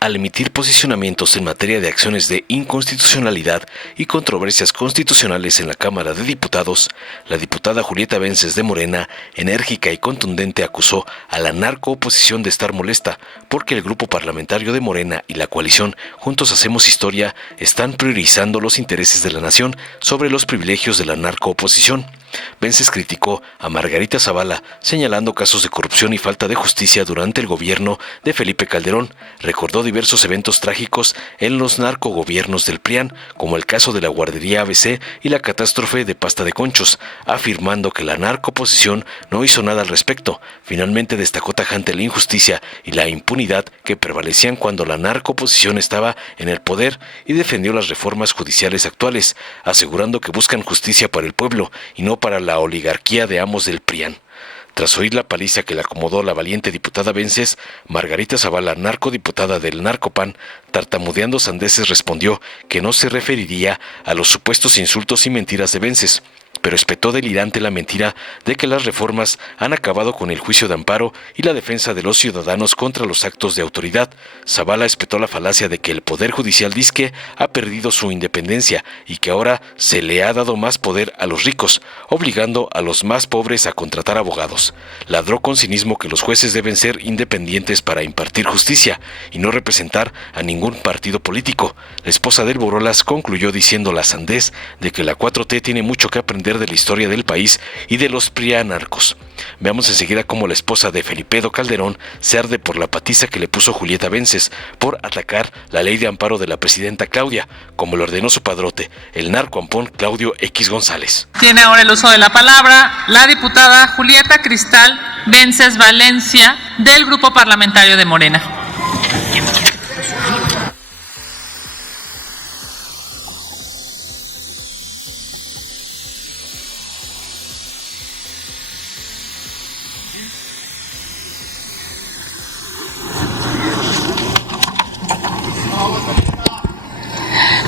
al emitir posicionamientos en materia de acciones de inconstitucionalidad y controversias constitucionales en la Cámara de Diputados, la diputada Julieta Vences de Morena, enérgica y contundente, acusó a la narcooposición de estar molesta porque el grupo parlamentario de Morena y la coalición Juntos Hacemos Historia están priorizando los intereses de la nación sobre los privilegios de la narcooposición. Vences criticó a Margarita Zavala, señalando casos de corrupción y falta de justicia durante el gobierno de Felipe Calderón. Recordó diversos eventos trágicos en los narcogobiernos del PRIAN, como el caso de la guardería ABC y la catástrofe de Pasta de Conchos, afirmando que la narcooposición no hizo nada al respecto. Finalmente destacó tajante la injusticia y la impunidad que prevalecían cuando la narcooposición estaba en el poder y defendió las reformas judiciales actuales, asegurando que buscan justicia para el pueblo y no para la oligarquía de amos del PRIAN. Tras oír la paliza que le acomodó la valiente diputada Vences, Margarita Zavala, narcodiputada del Narcopan, tartamudeando sandeces, respondió que no se referiría a los supuestos insultos y mentiras de Vences, pero espetó delirante la mentira de que las reformas han acabado con el juicio de amparo y la defensa de los ciudadanos contra los actos de autoridad. Zavala espetó la falacia de que el Poder Judicial disque ha perdido su independencia y que ahora se le ha dado más poder a los ricos, obligando a los más pobres a contratar abogados. Ladró con cinismo que los jueces deben ser independientes para impartir justicia y no representar a ningún partido político. La esposa del Borolas concluyó diciendo la sandez de que la 4T tiene mucho que aprender de la historia del país y de los prianarcos. Veamos enseguida cómo la esposa de Felipedo Calderón se arde por la patiza que le puso Julieta Vences por atacar la ley de amparo de la presidenta Claudia, como lo ordenó su padrote, el narcoampón Claudio X González. Tiene ahora el uso de la palabra la diputada Julieta Cristal Vences Valencia, del Grupo Parlamentario de Morena.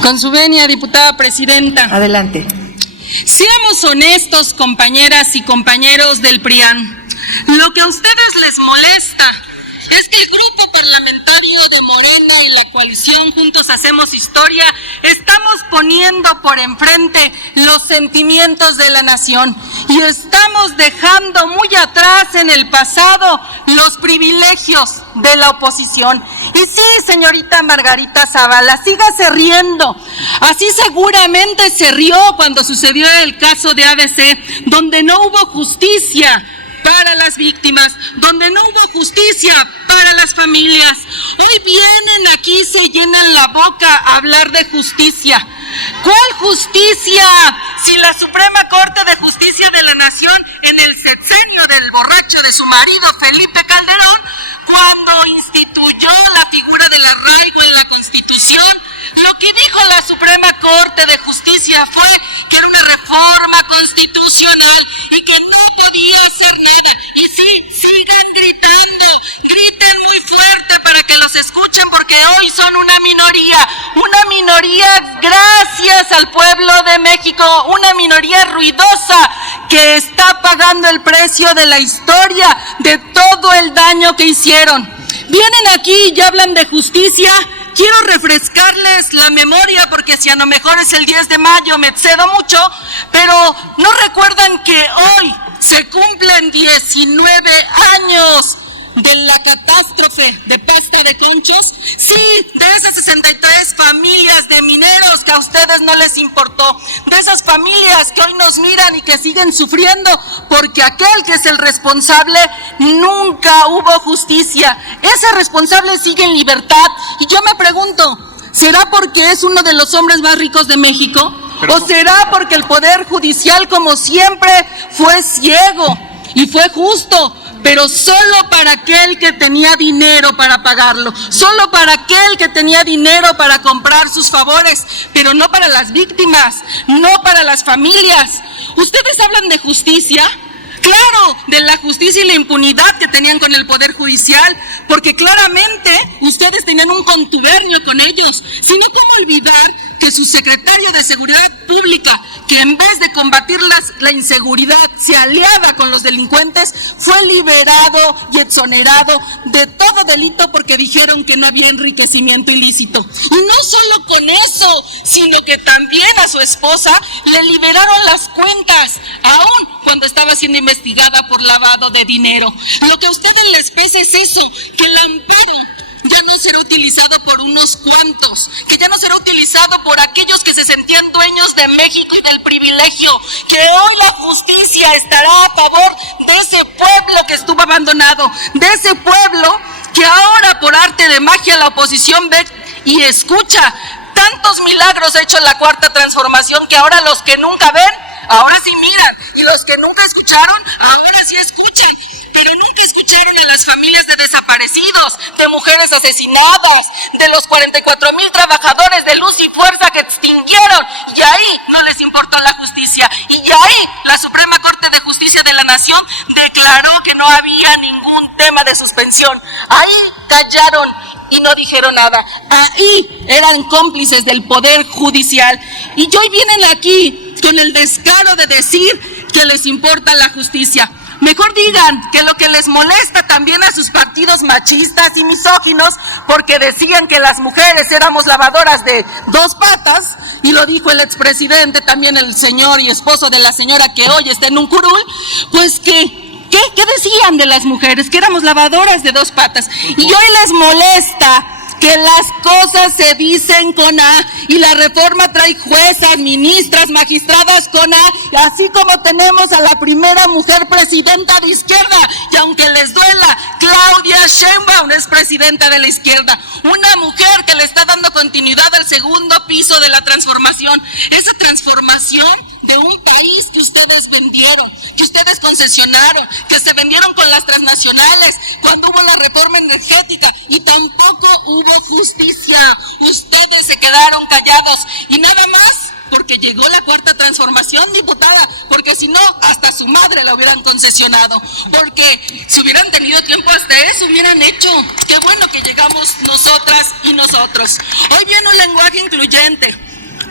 Con su venia, diputada presidenta. Adelante. Seamos honestos, compañeras y compañeros del PRIAN. Lo que a ustedes les molesta es que el grupo parlamentario de Morena y la coalición Juntos Hacemos Historia estamos poniendo por enfrente los sentimientos de la nación y estamos dejando muy atrás en el pasado los privilegios de la oposición. Y sí, señorita Margarita Zavala, sígase riendo. Así seguramente se rió cuando sucedió el caso de ABC, donde no hubo justicia para las víctimas, donde no hubo justicia para las familias. Hoy vienen aquí, se llenan la boca a hablar de justicia. ¿Cuál justicia? Si la Suprema Corte de Justicia de la Nación, en el sexenio del borracho de su marido Felipe Calderón, cuando instituyó la figura del arraigo en la Constitución, lo que dijo la Suprema Corte de Justicia fue que era una reforma constitucional y que no podía hacer nada. Y sí, sigan gritando, griten muy fuerte para que los escuchen, porque hoy son una minoría gracias al pueblo de México, una minoría ruidosa que está pagando el precio de la historia, de todo el daño que hicieron. Vienen aquí y hablan de justicia. Quiero refrescarles la memoria, porque si a lo mejor es el 10 de mayo me excedo mucho, pero ¿no recuerdan que hoy se cumplen 19 años de la catástrofe de Pasta de Conchos? Sí, de esas 63 familias de mineros que a ustedes no les importó, de esas familias que hoy nos miran y que siguen sufriendo porque aquel que es el responsable nunca hubo justicia. Ese responsable sigue en libertad y yo me pregunto, ¿será porque es uno de los hombres más ricos de México? ¿O será porque el Poder Judicial, como siempre, fue ciego y fue justo, pero solo para aquel que tenía dinero para pagarlo, solo para aquel que tenía dinero para comprar sus favores, pero no para las víctimas, no para las familias? ¿Ustedes hablan de justicia? Claro, de la justicia y la impunidad que tenían con el Poder Judicial, porque claramente ustedes tenían un contubernio con ellos. Sino, ¿cómo olvidar que que su secretario de Seguridad Pública, que en vez de combatir la inseguridad se aliaba con los delincuentes, fue liberado y exonerado de todo delito porque dijeron que no había enriquecimiento ilícito. Y no solo con eso, sino que también a su esposa le liberaron las cuentas, aún cuando estaba siendo investigada por lavado de dinero. Lo que a ustedes les pesa es eso, que el amparo ya no será utilizado por unos cuantos, que ya no será utilizado por aquellos que se sentían dueños de México y del privilegio, que hoy la justicia estará a favor de ese pueblo que estuvo abandonado, de ese pueblo que ahora por arte de magia la oposición ve y escucha. Tantos milagros ha hecho la Cuarta Transformación que ahora los que nunca ven, ahora sí miran, y los que nunca escucharon, ahora sí escuchan. Pero nunca escucharon a las familias de desaparecidos, de mujeres asesinadas, de los 44,000 trabajadores de Luz y Fuerza que extinguieron, y ahí no les importó la justicia, y ahí la Suprema Corte de Justicia de la Nación declaró que no había ningún tema de suspensión. Ahí callaron y no dijeron nada. Ahí eran cómplices del Poder Judicial, y hoy vienen aquí con el descaro de decir que les importa la justicia. Mejor digan que lo que les molesta también a sus partidos machistas y misóginos, porque decían que las mujeres éramos lavadoras de dos patas, y lo dijo el expresidente, también el señor y esposo de la señora que hoy está en un curul, pues ¿qué decían de las mujeres? Que éramos lavadoras de dos patas. Y hoy les molesta que las cosas se dicen con A, y la reforma trae juezas, ministras, magistradas con A, así como tenemos a la primera mujer presidenta de izquierda, y aunque les duela, Claudia Sheinbaum es presidenta de la izquierda, una mujer que le está dando continuidad al segundo piso de la transformación, esa transformación de un país que ustedes vendieron, que ustedes concesionaron, que se vendieron con las transnacionales cuando hubo la reforma energética, y tampoco hubo justicia. Ustedes se quedaron callados, y nada más porque llegó la Cuarta Transformación, diputada, porque si no, hasta su madre la hubieran concesionado, porque si hubieran tenido tiempo hasta eso hubieran hecho. Qué bueno que llegamos nosotras y nosotros. Hoy viene un lenguaje incluyente,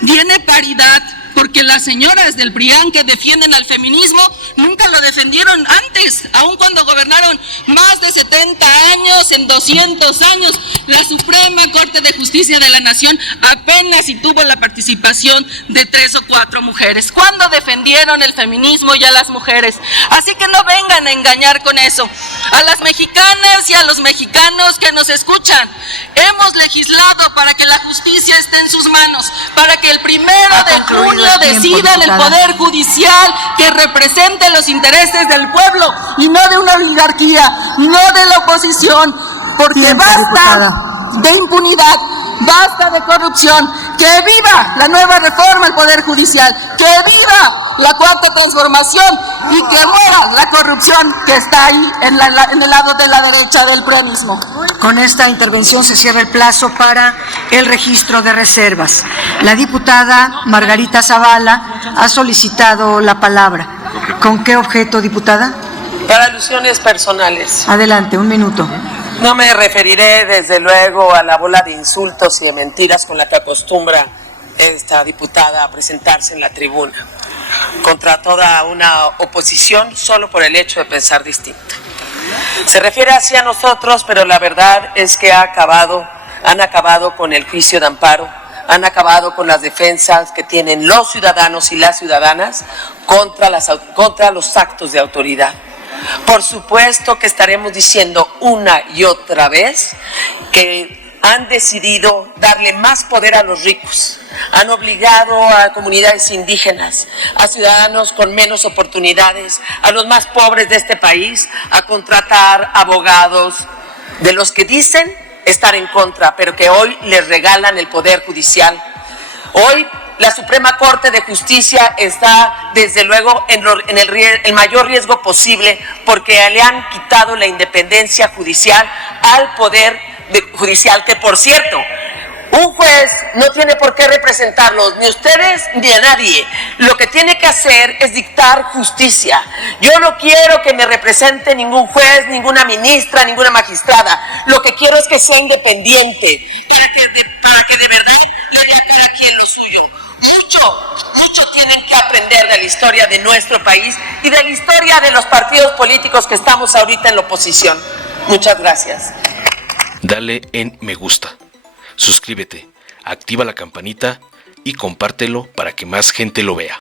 viene paridad, porque las señoras del PRIAN que defienden al feminismo nunca lo defendieron antes, aun cuando gobernaron más de 70 años, en 200 años, la Suprema Corte de Justicia de la Nación apenas si tuvo la participación de 3 o 4 mujeres. ¿Cuándo defendieron el feminismo y a las mujeres? Así que no vengan a engañar con eso. A las mexicanas y a los mexicanos que nos escuchan, hemos legislado para que la justicia esté en sus manos, para que el 1 de junio decida en el Poder Judicial que represente los intereses del pueblo y no de una oligarquía, no de la oposición, porque basta de impunidad, basta de corrupción. ¡Que viva la nueva reforma al Poder Judicial! ¡Que viva la Cuarta Transformación! Y que muera la corrupción que está ahí en el lado de la derecha del prianismo. Con esta intervención se cierra el plazo para el registro de reservas. La diputada Margarita Zavala ha solicitado la palabra. ¿Con qué objeto, diputada? Para alusiones personales. Adelante, 1 minuto. No me referiré, desde luego, a la bola de insultos y de mentiras con la que acostumbra esta diputada a presentarse en la tribuna contra toda una oposición solo por el hecho de pensar distinto. Se refiere así a nosotros, pero la verdad es que han acabado con el juicio de amparo, han acabado con las defensas que tienen los ciudadanos y las ciudadanas contra los actos de autoridad. Por supuesto que estaremos diciendo una y otra vez que han decidido darle más poder a los ricos, han obligado a comunidades indígenas, a ciudadanos con menos oportunidades, a los más pobres de este país, a contratar abogados de los que dicen estar en contra, pero que hoy les regalan el Poder Judicial. Hoy la Suprema Corte de Justicia está, desde luego, en el mayor riesgo posible, porque le han quitado la independencia judicial al Poder Judicial, que, por cierto, un juez no tiene por qué representarlos, ni ustedes ni a nadie. Lo que tiene que hacer es dictar justicia. Yo no quiero que me represente ningún juez, ninguna ministra, ninguna magistrada. Lo que quiero es que sea independiente, para que de verdad le haga cada quien lo suyo. mucho tienen que aprender de la historia de nuestro país y de la historia de los partidos políticos que estamos ahorita en la oposición. Muchas gracias. Dale en me gusta, suscríbete, activa la campanita y compártelo para que más gente lo vea.